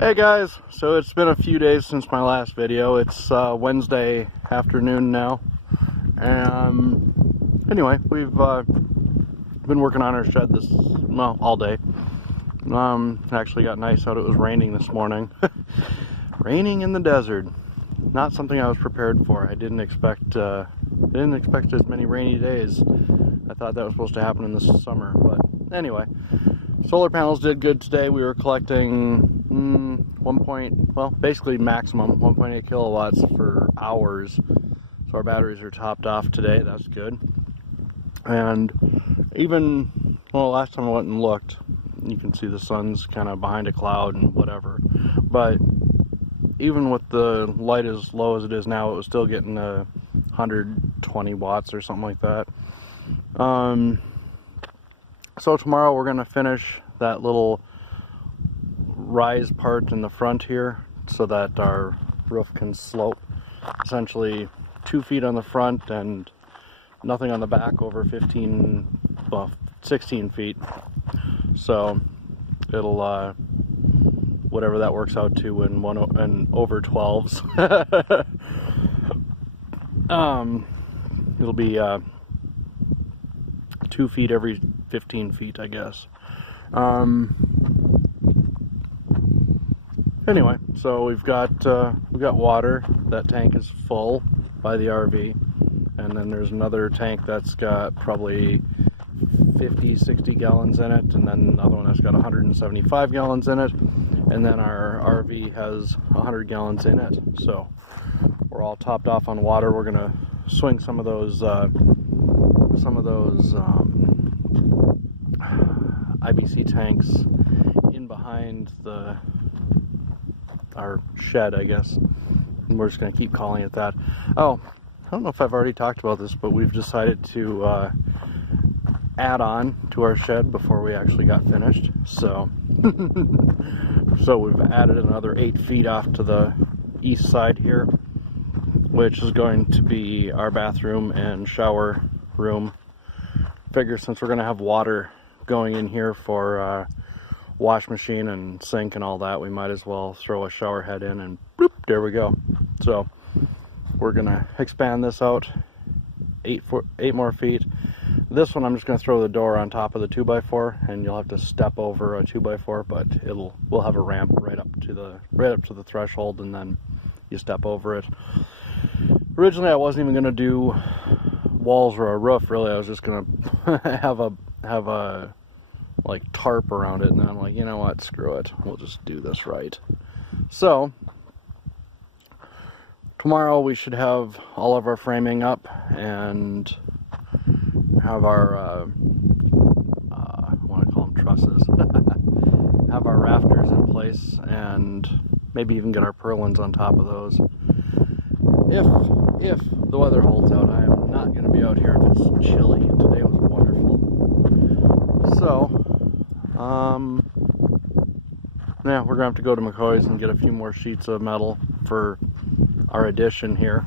Hey guys, so it's been a few days since my last video. It's Wednesday afternoon now. Anyway, we've been working on our shed all day. It actually got nice out. It was raining this morning. Raining in the desert. Not something I was prepared for. I didn't expect as many rainy days. I thought that was supposed to happen in the summer, but anyway. Solar panels did good today. We were collecting basically maximum 1.8 kilowatts for hours. So our batteries are topped off today. That's good. And even, last time I went and looked, you can see the sun's kind of behind a cloud and whatever. But even with the light as low as it is now, it was still getting 120 watts or something like that. So tomorrow we're going to finish that little rise part in the front here so that our roof can slope. Essentially 2 feet on the front and nothing on the back over 16 feet. So it'll whatever that works out to in over 12s. It'll be 2 feet every 15 feet, I guess. Anyway, so we've got water. That tank is full by the RV, and then there's another tank that's got probably 50-60 gallons in it, and then another one that's got 175 gallons in it, and then our RV has 100 gallons in it. So we're all topped off on water. We're gonna swing some of those IBC tanks in behind our shed, I guess. And we're just going to keep calling it that. Oh, I don't know if I've already talked about this, but we've decided to add on to our shed before we actually got finished. So, so we've added another 8 feet off to the east side here, which is going to be our bathroom and shower room. Figure since we're going to have water going in here for wash machine and sink and all that, we might as well throw a shower head in, and bloop, there we go. So we're gonna expand this out 8 more feet. This one I'm just gonna throw the door on top of the 2x4, and you'll have to step over a 2x4, but we'll have a ramp right up to the threshold, and then you step over it. Originally I wasn't even gonna do walls or a roof, really. I was just gonna have a like tarp around it, and then I'm like, you know what, screw it, we'll just do this right. So tomorrow we should have all of our framing up and have our I want to call them trusses have our rafters in place, and maybe even get our purlins on top of those. If the weather holds out. I am not going to be out here if it's chilly. Today was wonderful. So yeah, we're gonna have to go to McCoy's and get a few more sheets of metal for our addition here.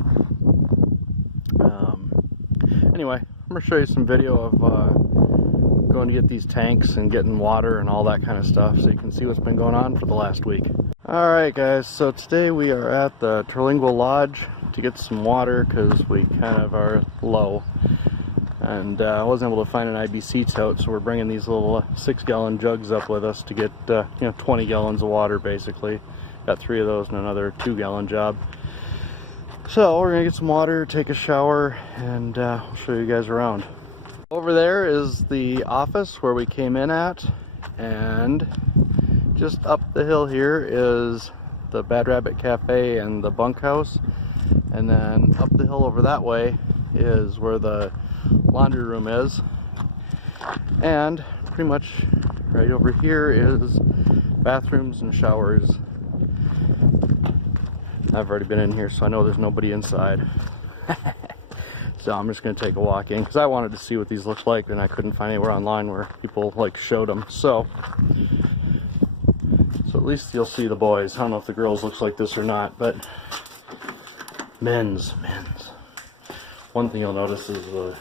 Anyway, I'm gonna show you some video of going to get these tanks and getting water and all that kind of stuff, so you can see what's been going on for the last week. Alright guys, so today we are at the Terlingua Lodge to get some water because we kind of are low. And I wasn't able to find an IBC tote, so we're bringing these little 6-gallon jugs up with us to get 20 gallons of water basically. Got 3 of those and another 2-gallon job. So we're gonna get some water, take a shower, and I'll show you guys around. Over there is the office where we came in at, and just up the hill here is the Bad Rabbit Cafe and the bunkhouse, and then up the hill over that way is where the laundry room is, and pretty much right over here is bathrooms and showers. I've already been in here, so I know there's nobody inside. So I'm just going to take a walk in because I wanted to see what these look like, and I couldn't find anywhere online where people like showed them. So at least you'll see the boys. I don't know if the girls looks like this or not, but men's. One thing you'll notice is the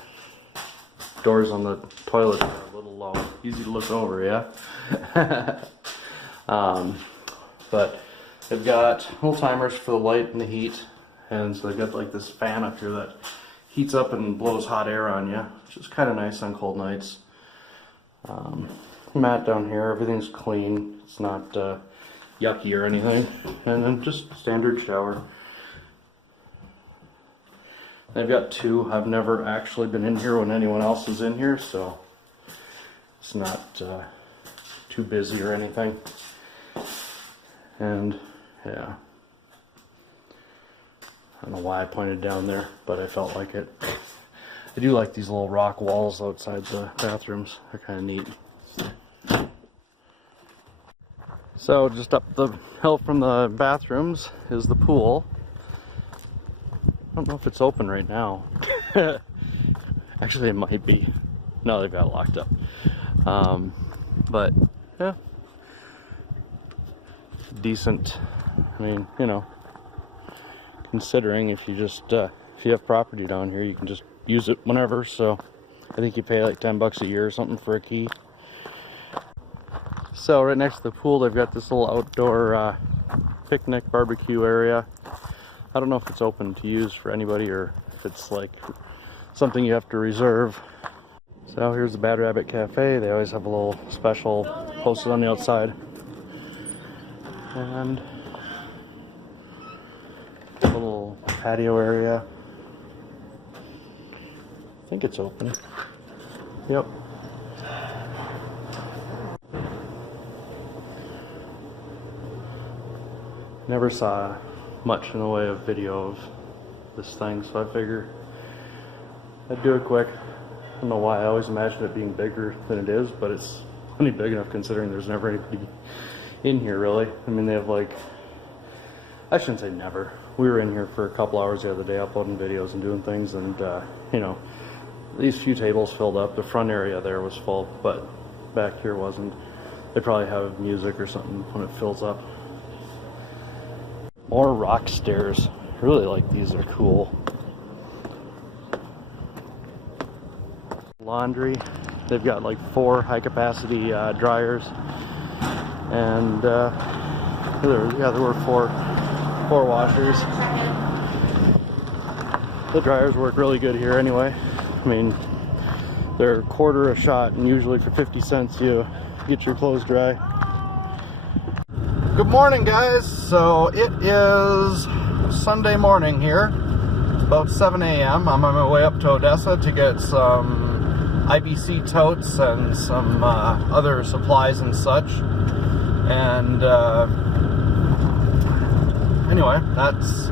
doors on the toilet are a little low. Easy to look over, yeah? but they've got little timers for the light and the heat, and so they've got like this fan up here that heats up and blows hot air on you, which is kind of nice on cold nights. Mat down here, everything's clean, it's not yucky or anything, and then just standard shower. They've got two. I've never actually been in here when anyone else is in here, so it's not too busy or anything. And yeah, I don't know why I pointed down there, but I felt like it. I do like these little rock walls outside the bathrooms. They're kind of neat. So just up the hill from the bathrooms is the pool. I don't know if it's open right now. Actually, it might be. No, they've got it locked up. But yeah, decent. I mean, you know, considering if you just if you have property down here, you can just use it whenever. So I think you pay like $10 a year or something for a key. So right next to the pool, they've got this little outdoor picnic barbecue area. I don't know if it's open to use for anybody or if it's like something you have to reserve. So here's the Bad Rabbit Cafe. They always have a little special posted on the outside. And a little patio area. I think it's open. Yep. Never saw much in the way of video of this thing, so I figure I'd do it quick. I don't know why I always imagined it being bigger than it is, but it's only big enough considering there's never anybody in here really. I mean, they have like, I shouldn't say never. We were in here for a couple hours the other day uploading videos and doing things, and you know, these few tables filled up. The front area there was full, but back here wasn't. They probably have music or something when it fills up. More rock stairs. I really like these, they're cool. Laundry. They've got like 4 high capacity dryers. And there were four washers. The dryers work really good here anyway. I mean, they're a quarter a shot, and usually for 50 cents you get your clothes dry. Good morning, guys. So it is Sunday morning here. It's about 7 a.m. I'm on my way up to Odessa to get some IBC totes and some other supplies and such. And anyway, that's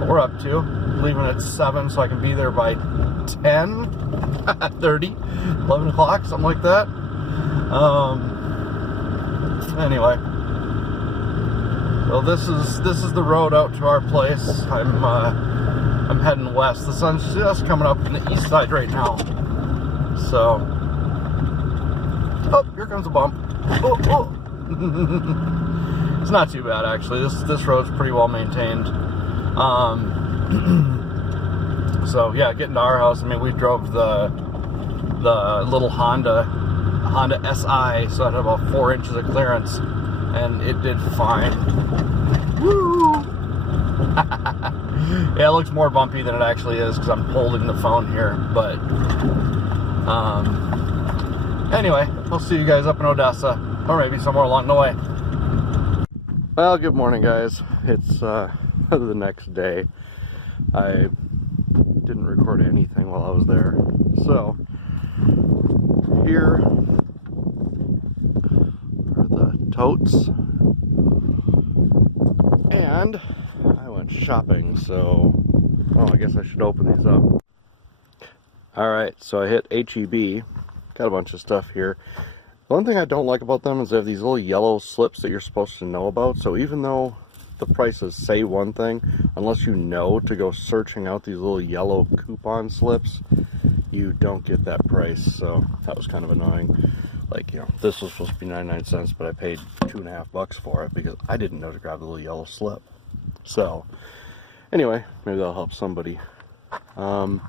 what we're up to. Leaving at 7 so I can be there by 10:30, 11 o'clock, something like that. Anyway. So this is the road out to our place. I'm heading west. The sun's just coming up on the east side right now. So, oh, here comes a bump. Oh, oh. It's not too bad actually. This road's pretty well maintained. So yeah, getting to our house. I mean, we drove the little Honda SI, so it had about 4 inches of clearance, and it did fine. Woo! Yeah, it looks more bumpy than it actually is because I'm holding the phone here. But anyway, we'll see you guys up in Odessa, or maybe somewhere along the way. Well, good morning, guys. It's the next day. I didn't record anything while I was there, so here are the totes, and I went shopping, so I guess I should open these up. Alright, so I hit HEB, got a bunch of stuff here. The one thing I don't like about them is they have these little yellow slips that you're supposed to know about, so even though the prices say one thing, unless you know to go searching out these little yellow coupon slips, you don't get that price. So that was kind of annoying. Like, you know, this was supposed to be 99 cents, but I paid $2.50 for it because I didn't know to grab the little yellow slip. So anyway, maybe that'll help somebody. What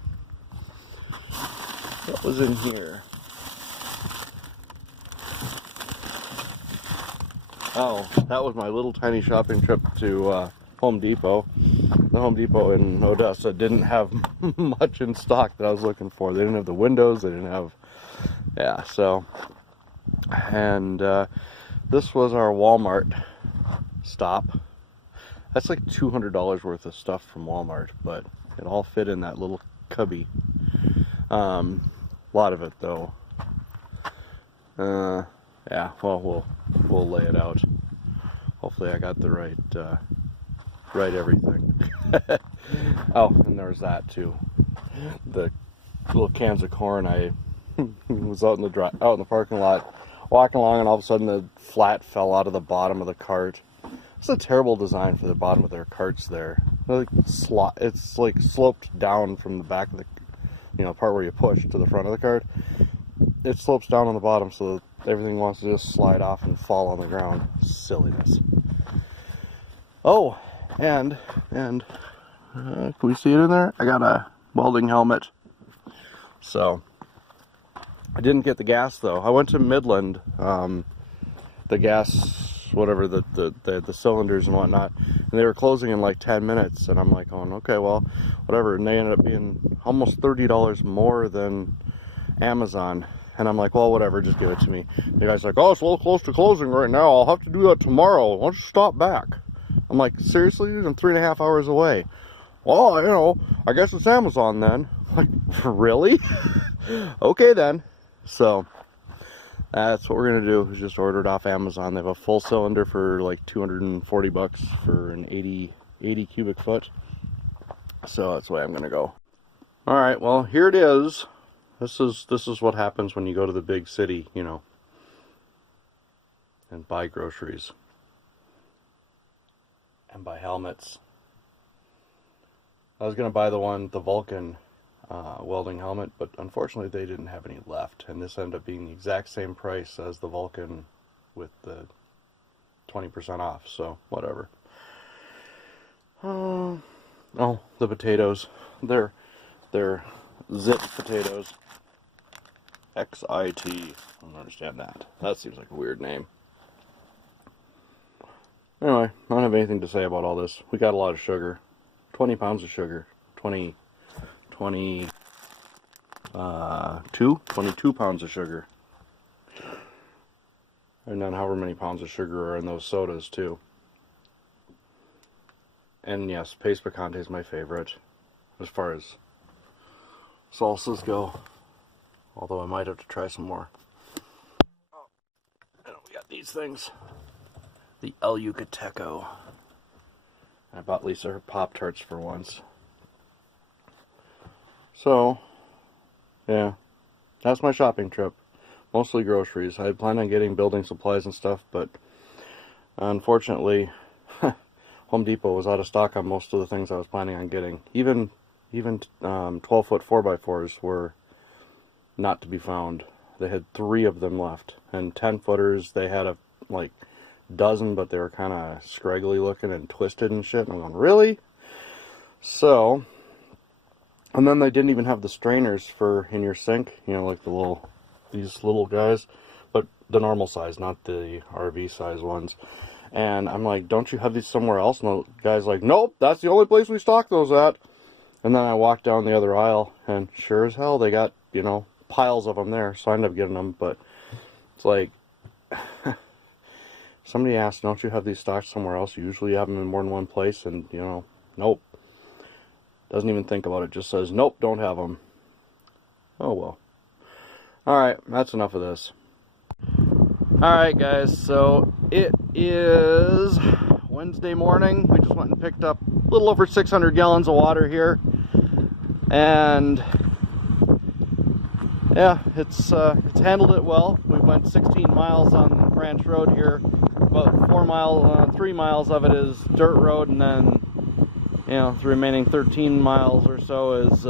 was in here? Oh, that was my little tiny shopping trip to Home Depot. The Home Depot in Odessa didn't have much in stock that I was looking for. They didn't have the windows, they didn't have, yeah, so, and this was our Walmart stop. That's like $200 worth of stuff from Walmart, but it all fit in that little cubby. A lot of it though. Yeah, well, we'll lay it out. Hopefully I got the right everything. Oh, and there's that too. The little cans of corn. I was out in the parking lot, walking along, and all of a sudden the flat fell out of the bottom of the cart. It's a terrible design for the bottom of their carts there. It's like sloped down from the back of the, part where you push to the front of the cart. It slopes down on the bottom, so that everything wants to just slide off and fall on the ground. Silliness. Oh, and can we see it in there? I got a welding helmet. So I didn't get the gas though. I went to Midland. The gas, whatever, the cylinders and whatnot, and they were closing in like 10 minutes, and I'm like, oh, okay, well, whatever. And they ended up being almost $30 more than Amazon. And I'm like, well, whatever, just give it to me. The guy's like, oh, it's a little close to closing right now. I'll have to do that tomorrow. Why don't you stop back? I'm like, seriously, dude? I'm 3.5 hours away. Well, I guess it's Amazon then. I'm like, really? Okay then. So that's what we're gonna do, is just order it off Amazon. They have a full cylinder for like $240 for an 80 cubic foot. So that's the way I'm gonna go. All right, well, here it is. This is what happens when you go to the big city, and buy groceries and buy helmets. I was gonna buy the Vulcan welding helmet, but unfortunately they didn't have any left, and this ended up being the exact same price as the Vulcan with the 20% off. So whatever. Oh, the potatoes. They're zit potatoes. XIT. I don't understand that. That seems like a weird name. Anyway, I don't have anything to say about all this. We got a lot of sugar. 20 pounds of sugar. 22 pounds of sugar. And then however many pounds of sugar are in those sodas too. And yes, paste picante is my favorite as far as salsas go. Although I might have to try some more. Oh, and we got these things. The El Yucateco. I bought Lisa her Pop-Tarts for once. So, yeah, that's my shopping trip. Mostly groceries. I had planned on getting building supplies and stuff, but unfortunately, Home Depot was out of stock on most of the things I was planning on getting. Even 12-foot 4x4s were not to be found. They had 3 of them left, and 10-footers they had a dozen, but they were kind of scraggly looking and twisted and shit. And I'm going, really? So, and then they didn't even have the strainers for in your sink, like these little guys, but the normal size, not the RV size ones. And I'm like, don't you have these somewhere else? And the guy's like, nope, that's the only place we stock those at. And then I walked down the other aisle, and sure as hell they got, piles of them there. So I ended up getting them, but it's like, somebody asked, don't you have these stocked somewhere else? You usually have them in more than one place, and, nope. Doesn't even think about it, just says, nope, don't have them. Oh well. Alright, that's enough of this. Alright guys, so it is Wednesday morning. We just went and picked up a little over 600 gallons of water here. And yeah, it's handled it well. We went 16 miles on Branch Road here. About 3 miles of it is dirt road, and then the remaining 13 miles or so is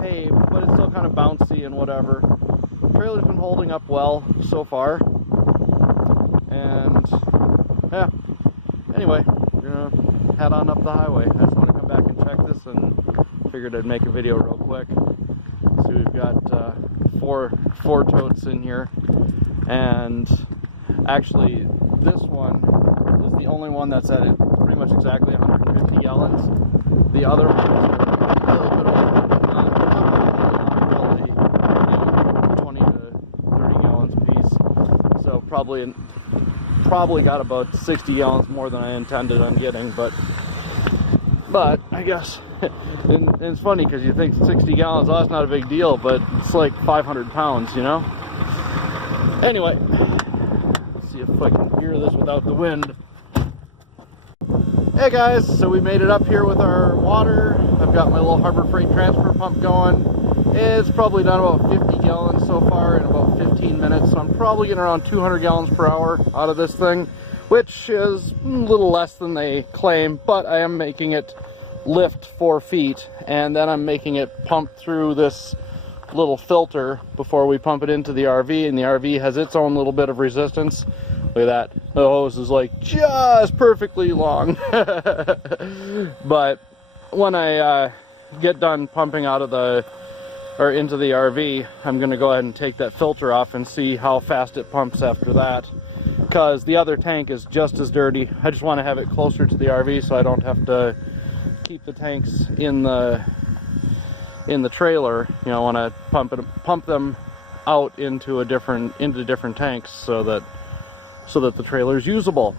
paved, but it's still kind of bouncy and whatever. The trailer's been holding up well so far, and yeah. Anyway, we're gonna head on up the highway. I just want to come back and check this, and figured I'd make a video real quick. So we've got four totes in here, and Actually, this one is the only one that's at pretty much exactly 150 gallons. The other one is a little bit over, probably 20 to 30 gallons a piece. So probably got about 60 gallons more than I intended on getting, but I guess, and it's funny because you think 60 gallons, oh, that's not a big deal, but it's like 500 pounds, you know? Anyway, let's see if I can hear this without the wind. Hey guys, so we made it up here with our water. I've got my little Harbor Freight transfer pump going. It's probably done about 50 gallons so far in about 15 minutes, so I'm probably getting around 200 gallons per hour out of this thing, which is a little less than they claim, but I am making it lift 4 feet, and then I'm making it pump through this little filter before we pump it into the RV, and the RV has its own little bit of resistance. Look at that, the hose is like just perfectly long. But when I get done pumping out of into the RV, I'm gonna go ahead and take that filter off and see how fast it pumps after that, because the other tank is just as dirty. I just want to have it closer to the RV so I don't have to keep the tanks in the trailer. You know, I want to pump them out into different tanks so that the trailer is usable.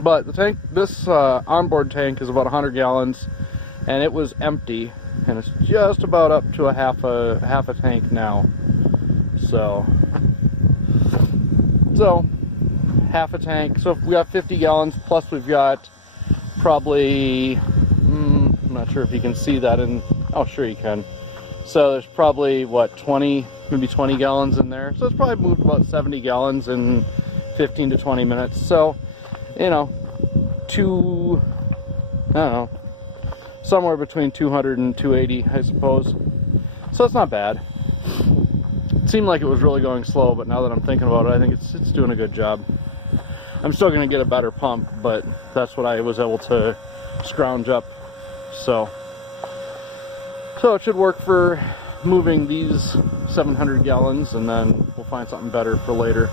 But the tank, this onboard tank, is about 100 gallons, and it was empty, and it's just about up to a half a tank now. So half a tank. So if we got 50 gallons, plus we've got probably, I'm not sure if you can see that in, oh sure you can. So there's probably, what, 20, maybe 20 gallons in there. So it's probably moved about 70 gallons in 15 to 20 minutes. So, you know, I don't know, somewhere between 200 and 280, I suppose. So it's not bad. It seemed like it was really going slow, but now that I'm thinking about it, I think it's doing a good job. I'm still going to get a better pump, but that's what I was able to scrounge up. So it should work for moving these 700 gallons, and then we'll find something better for later.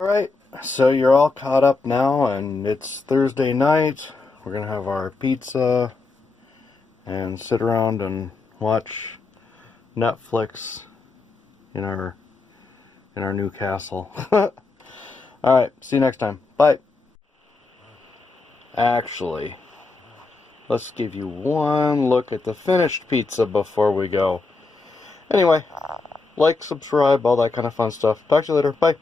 Alright, so you're all caught up now, and it's Thursday night. We're going to have our pizza and sit around and watch Netflix in our new castle. Alright, see you next time. Bye. Actually, let's give you one look at the finished pizza before we go. Anyway, like, subscribe, all that kind of fun stuff. Talk to you later. Bye.